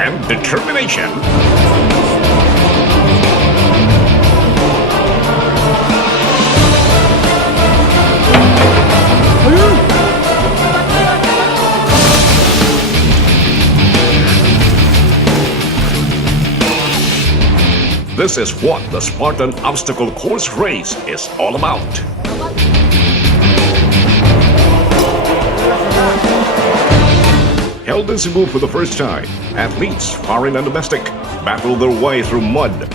and determination. This is what the Spartan Obstacle Course Race is all about. Held in Cebu for the first time, athletes, foreign and domestic, battle their way through mud,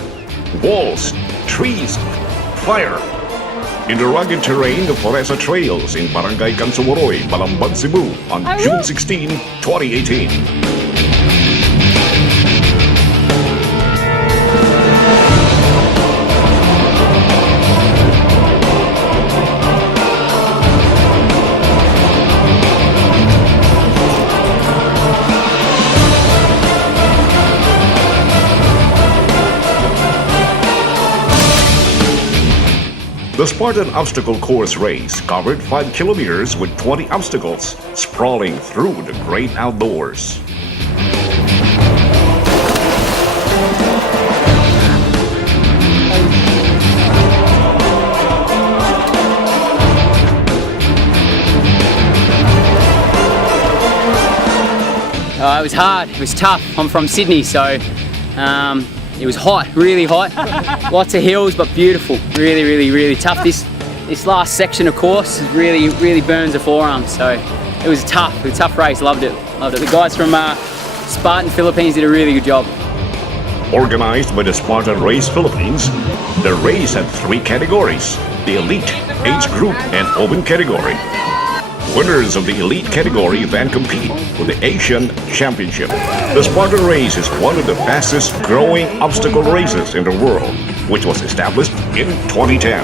walls, trees, fire, in the rugged terrain of PARASAT trails in Barangay Kansaworoy, Balambad, Cebu on June 16, 2018. The Spartan Obstacle Course Race covered 5 kilometers with 20 obstacles, sprawling through the great outdoors. It was hard, it was tough. I'm from Sydney, so it was hot, really hot. Lots of hills, but beautiful. Really tough. This last section of course really burns the forearms. So it was a tough race. Loved it. The guys from Spartan Philippines did a really good job. Organized by the Spartan Race Philippines, the race had 3 categories: the elite, age group, and open category. Winners of the elite category then compete for the Asian Championship. The Spartan Race is one of the fastest growing obstacle races in the world, which was established in 2010.